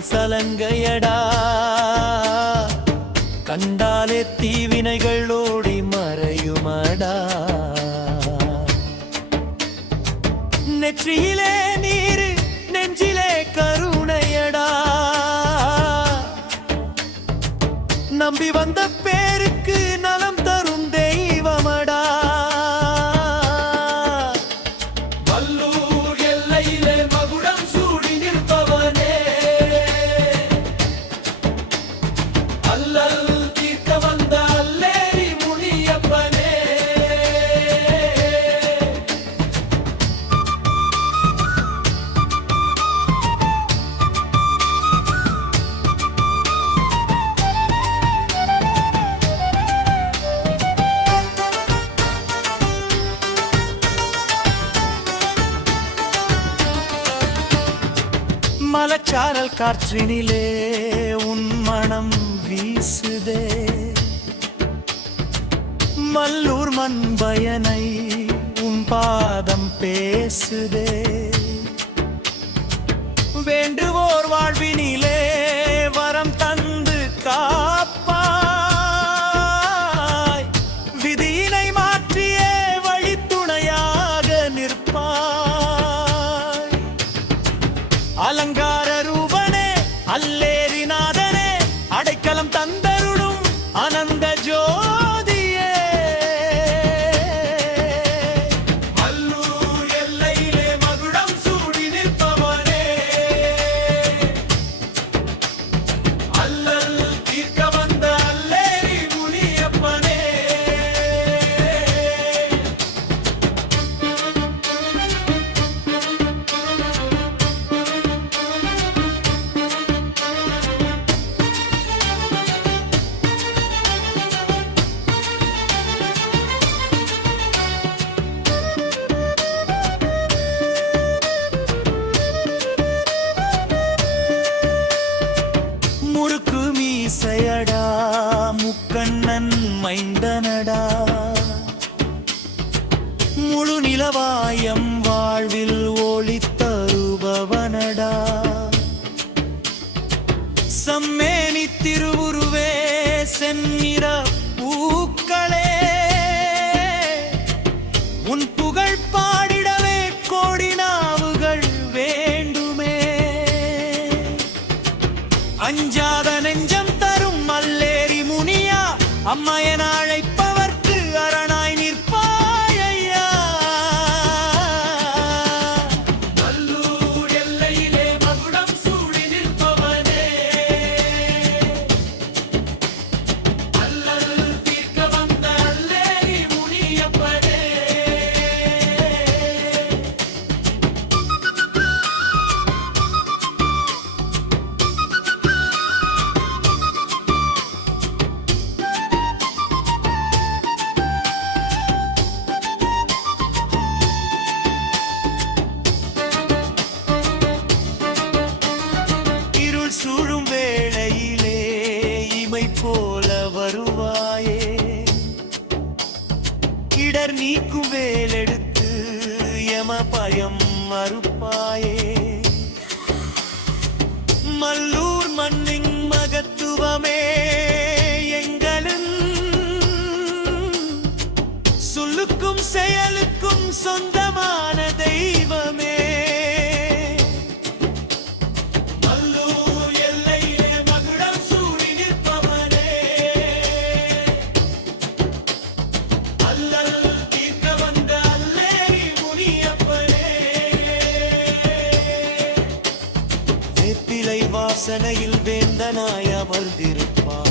காதல் சலங்கையடா கண்டாலே தீவினைகள் ஓடி மறையுமடா நெற்றியிலே நீரு நெஞ்சிலே கருணையடா நம்பி வந்த பேருக்கு நலம் தரும் தெய்வமடா வல்லூர் எல்லையிலே மகுடம் சூடி நிற்பவனே அல்லல் தீர்க்க வந்த அல்லேரி முனியப்பனே மலச்சாரல் காற்றினிலே உன் மனம் வீசுதே மல்லூர் மண்பயனை உன் பாதம் பேசுதே வேண்டுவோர் வாழ்வினிலே வரம் தந்து காப்பாய் விதியினை மாற்றியே வழித்துணையாக நிற்பாய் அலங்கார ரூபனே அல்லேரிநாதனே அடைக்கலம் தந்தருளும் அனந்த ஜோதியே மல்லூர் எல்லையிலே மகுடம் சூடி நிற்பவனே அல்லல் தீர்க்க வந்த அல்லேரி முனியப்பனே முறுக்கு மீசையடா முக்கண்ணன் மைந்தனடா முழு நிலவாயம் வாழ்வில் ஒளித்தருபவனடா சம்மேனி திருவுருவே செந்நிற பூக்களே உன் புகழ் பாடிடவே கோடி நாவுகள் வேண்டுமே அஞ்சாத நெஞ்சம் தரும் அல்லேரி முனியா அம்மையன் அழைப்பவர்க்கு அரணாய் நிற்பாயையா வல்லூர் எல்லையிலே மகுடம் சூடி நிற்பவனே அல்லல் தீர்க்க வந்த அல்லேரி முனியப்பனே இருள் சூழும் வேளையிலே இமை போல வருவாயே இடர் நீக்கும் வேலெடுத்து யம பயம் மறுப்பாயே மல்லூர் மண்ணின் மகத்துவமே எங்களின் சொல்லுக்கும் செயலுக்கும் சொந்தமான தெய்வமே வல்லூர் எல்லையிலே மகுடம் சூடி நிற்பவனே அல்லல் தீர்க்க வந்த அல்லேரி முனியப்பனே வேப்பிலை வாசனையில் வேந்தனாய் அமர்ந்திருப்பாய்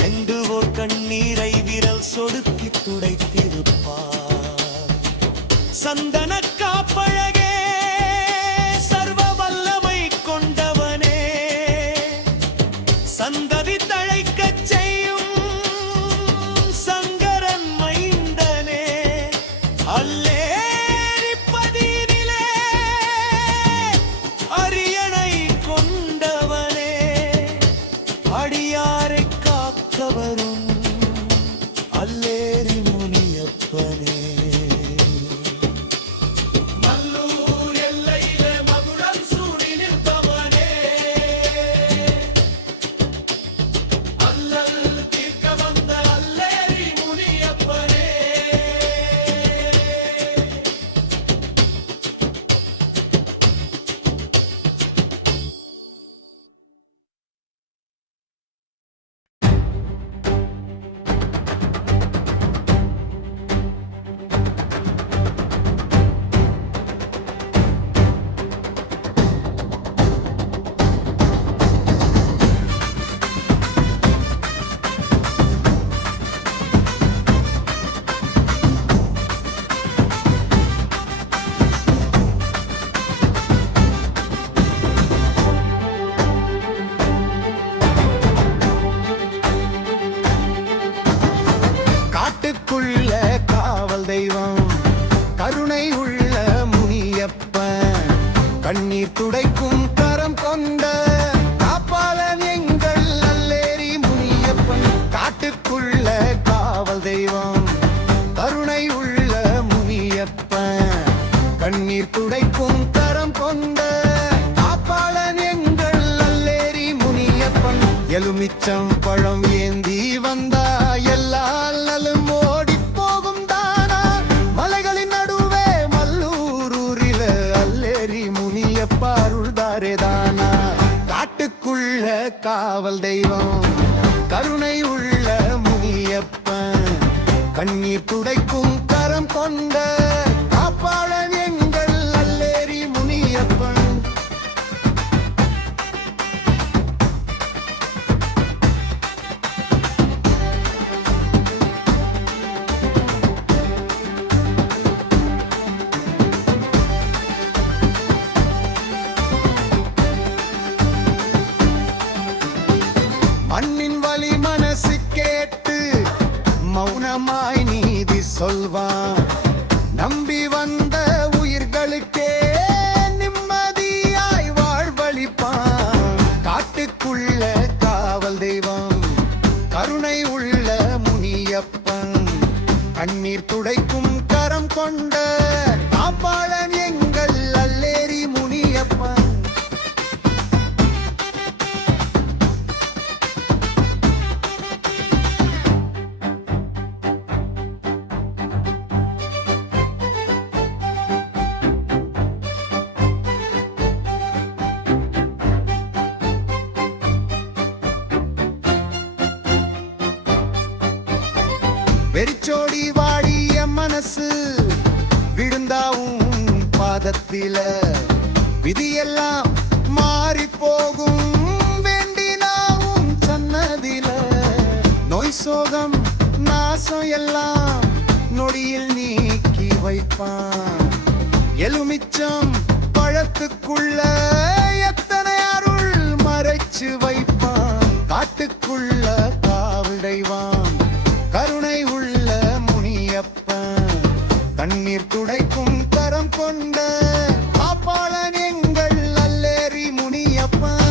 வேண்டுவோர் கண்ணீரை விரல் சொடுக்கி துடைத்திருப்பாய் சந்தன காப்பழகே சர்வ வல்லமை கொண்டவனே சந்ததி தழைக்கச் செய்யும் சங்கரன் மைந்தனே அல்லேரி பதியினிலே அரியணை கொண்டவனே அடியாரை காக்க வரும் அல்லேரி முனியப்பனே மல்லூர் தெய்வம் கருணை உள்ள முனியப்பன் கண்ணீர் துடைக்கும் கரம் கொண்ட காப்பாளன் எங்கள் அல்லேரி முனியப்பன் காட்டுக்குள்ள காவல் தெய்வம் கருணை உள்ள முனியப்பன் கண்ணீர் துடைக்கும் கரம் கொண்ட காப்பாளன் எங்கள் அல்லேரி முனியப்பன் எலுமிச்சம் பழம் ஏந்தி வந்தா எல்லா நலும் ஓடி போகும் தானா மலைகளின் நடுவே மல்லூரூரில அல்லேரி முனியப்பா அருள்தாரே தானா காட்டுக்குள்ள காவல் தெய்வம் கருணை உள்ள முனியப்பன் கண்ணீர் துடைக்கும் கரம் கொண்ட காப்பாளன் எங்கள் அல்லேரி முனியப்பன் மண்ணின் வலி மனசு கேட்டு மௌனமாய் நீதி சொல்வான் நம்பி வந்த உயிர்களுக்கே நிம்மதியாய் வாழ்வளிப்பான் காட்டுக்குள்ள காவல் தெய்வம் கருணை உள்ள முனியப்பன் கண்ணீர் துடைக்கும் கரம் கொண்ட காப்பாளன் எங்கள் அல்லேரி முனியப்பன் வெறிச்சோடி வாடிய மனசு விழுந்தாவும் பாதத்தில விதியெல்லாம் மாறி போகும் வேண்டினாவும் சன்னதில நோய் சோகம் நாசம் எல்லாம் நொடியில் நீக்கி வைப்பான் எலுமிச்சம் பழத்துக்குள்ள எத்தனை அருள் மறைச்சு வைப்பான் காட்டுக்குள்ள காவல் தெய்வம் கருணை உள்ள முனியப்பன் கண்ணீர் துடைக்கும் கரம் கொண்ட காப்பாளன் எங்கள் அல்லேரி முனியப்பன்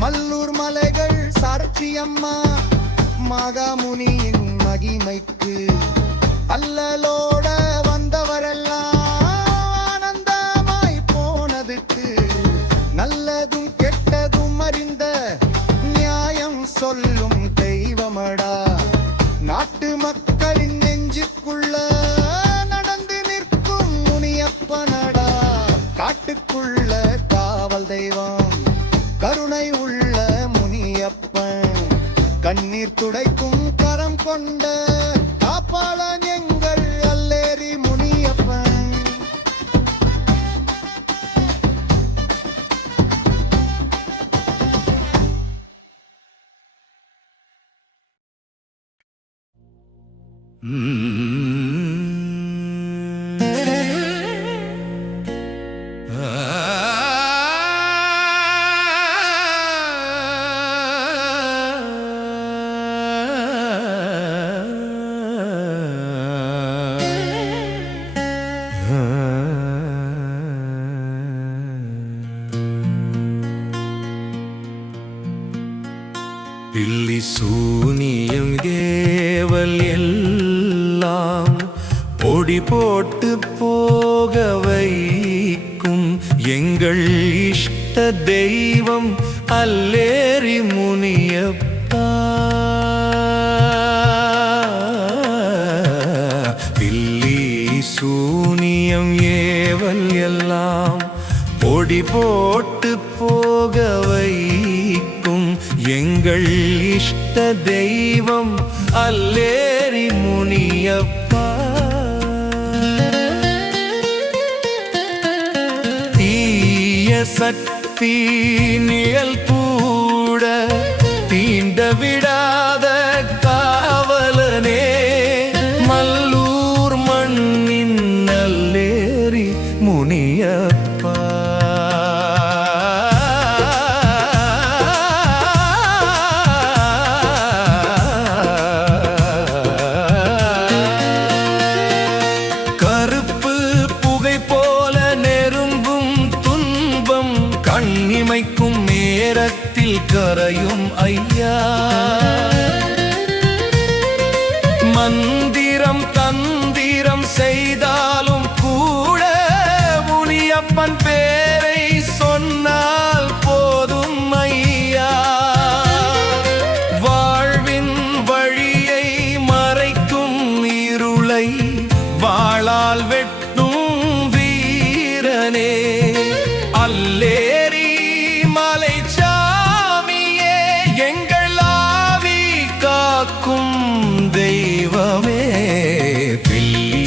மல்லூர் மலைகள் சாட்சியம்மா மகாமுனியின் மகிமைக்கு அல்லலோட வந்தவரெல்லாம் ஆனந்தமாய் போனதுக்கு நல்லதும் கெட்டதும் அறிந்த நியாயம் சொல்லும் தெய்வமடா நாட்டு மக்களின் நெஞ்சுக்குள்ள நடந்து நிற்கும் முனியப்பனடா காட்டுக்குள்ள காவல் தெய்வம் கருணை உள்ள முனியப்பன் கண்ணீர் துடைக்கும் கரம் கொண்ட காப்பாளன் எங்கள் அல்லேரி முனியப்பன் பில்லி சூனியம் ஏவல் எல்லாம் பொடி போட்டு போக வைக்கும் எங்கள் இஷ்ட தெய்வம் அல்லேரி முனியப்பா பில்லி சூனியம் ஏவல் எல்லாம் பொடி போட்டு போக வைக்கும் எங்கள் இஷ்ட தெய்வம் அல்லேரி முனியப்பா தீய சக்தி நிழல் கூட தீண்ட விடாத காவலனே மல்லூர் மண்ணின் நல்லேரி முனியப்பா கண்ணிமைக்கும் நேரத்தில் கரையும் ஐயா மந்திரம் தந்திரம் செய்தாலும் கூட முனியப்பன் பேரை சொன்னால் போதும் ஐயா வாழ்வின் வழியை மறைக்கும் இருளை வாளால் வெட்டும் வீரனே அல்லேரி மலைச்சாமியே எங்கள் ஆவி காக்கும் தெய்வமே பில்லி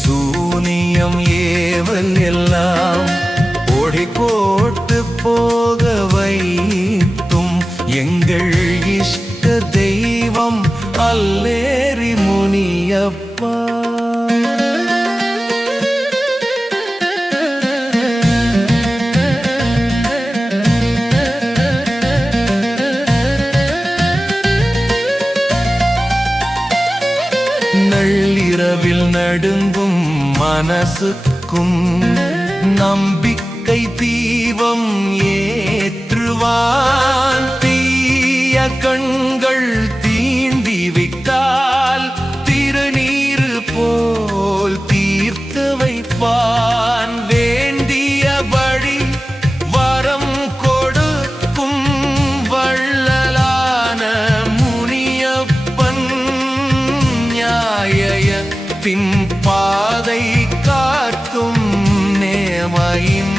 சூனியம் ஏவல் எல்லாம் ஓடி போட்டு போக வைத்தும் எங்கள் இஷ்ட தெய்வம் அல்லேரி முனியப்பா நள்ளிரவில் நடுங்கும் மனசுக்கும் நம்பிக்கை தீபம் ஏற்றுவான் தீய கண்கள் தீண்டி விட்டால் திருநீரு போல் தீர்த்து வைப்பான் வேண்டியபடி வரம் கொடுக்கும் வள்ளலான முனியப்பன் நியாயத்தின் பாதை காட்டும் நேமையின்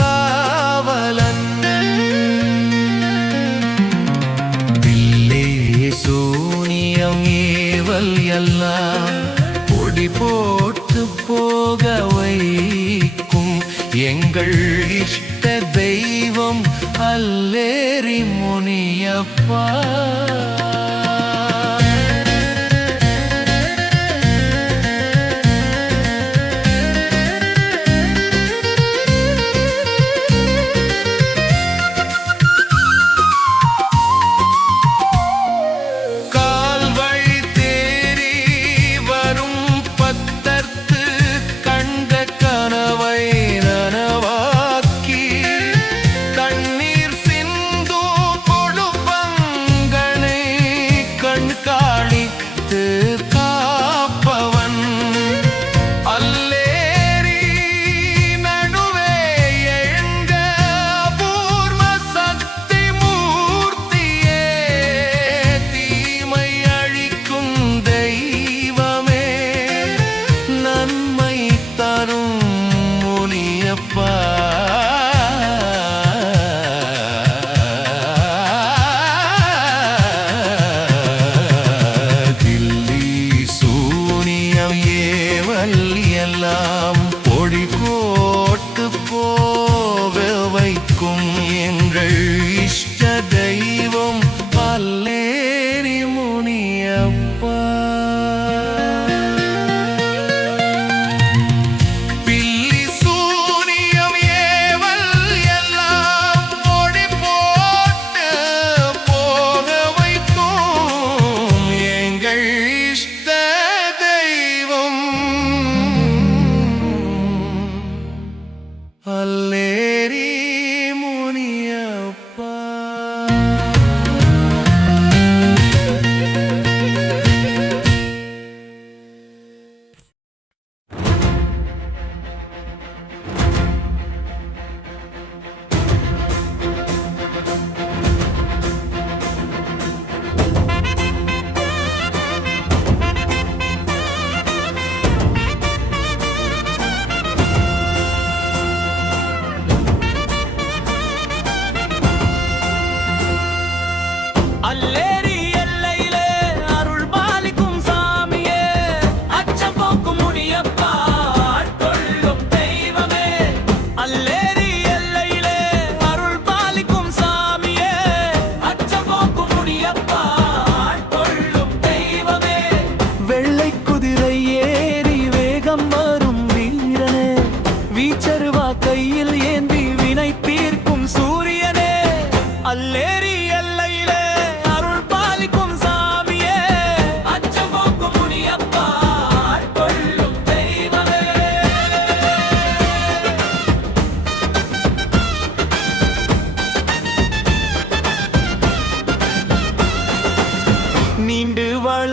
காவலன் பில்லே சூனியம் ஏவல் எல்லாம் பொடி போட்டு போக வைக்கும் எங்கள் இஷ்ட தெய்வம் அல்லேரி முனியப்பா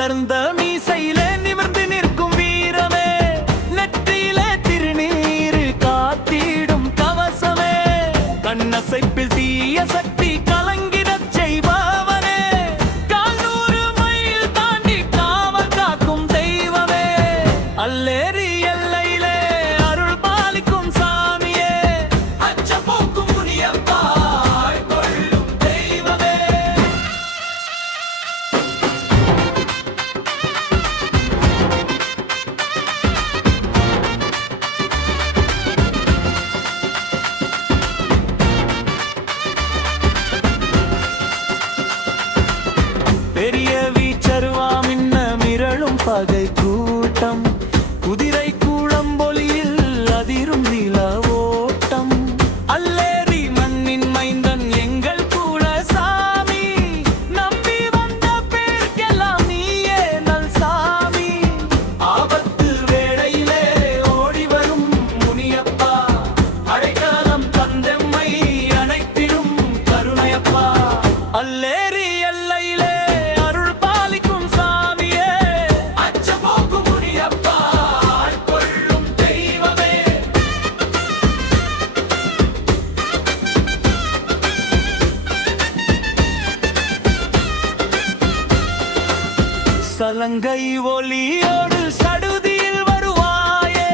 வளர்ந்த மீசையிலே நிமிர்ந்து நிற்கும் வீரமே, நெற்றியிலே திருநீரு காத்திடும் கவசமே, கண்ணசைப்பில் தீய சக்தி கலங்கிடச் செய்பவனே, 400 மைல் தாண்டி காவல் காக்கும் தெய்வமே, அல்லேரி எல்லையிலே அருள் பாலிக்கும் சாமியே, அச்சம் போக்கும் முனியப்பா கொள்ளும் தெய்வமே. பெரிய வீச்சருவா மின்ன மிரளும் பகை கூட்டம், குதிரை கூளம்பொலியில் அதிரும் நில ஓட்டம், அல்லேரி மண்ணின் மைந்தன் எங்கள் கூட சாமி, நம்பி வந்த பேர்க்கெல்லாம் நீயே நல் சாமி, ஆபத்து வேளையிலே ஓடி வரும் முனியப்பா, அடைக்கலம் தந்தெம்மை அனைத்திடும் கருணையப்பா, அல்லேரி எல்லையிலே அருள் பாலிக்கும் சாமியே, அச்சம் போக்கும் முனியப்பா கொள்ளும் தெய்வமே. சலங்கை ஒலியோடு சடுதியில் வருவாயே,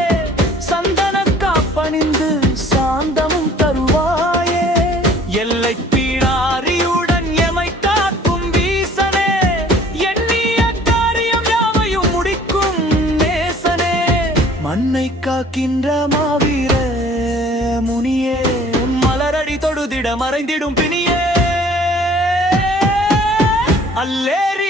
சந்தனக் காப்பணிந்து சாந்தமும் தருவாயே, எல்லை பீடாரியுடன் எமை காக்கும் வீசனே, எண்ணிய காரியம் யாவையும் முடிக்கும் நேசனே, மண்ணை காக்கின்ற மாவீர முனியே, மலரடி தொடுதிட மறைந்திடும் பிணியே, அல்லேரி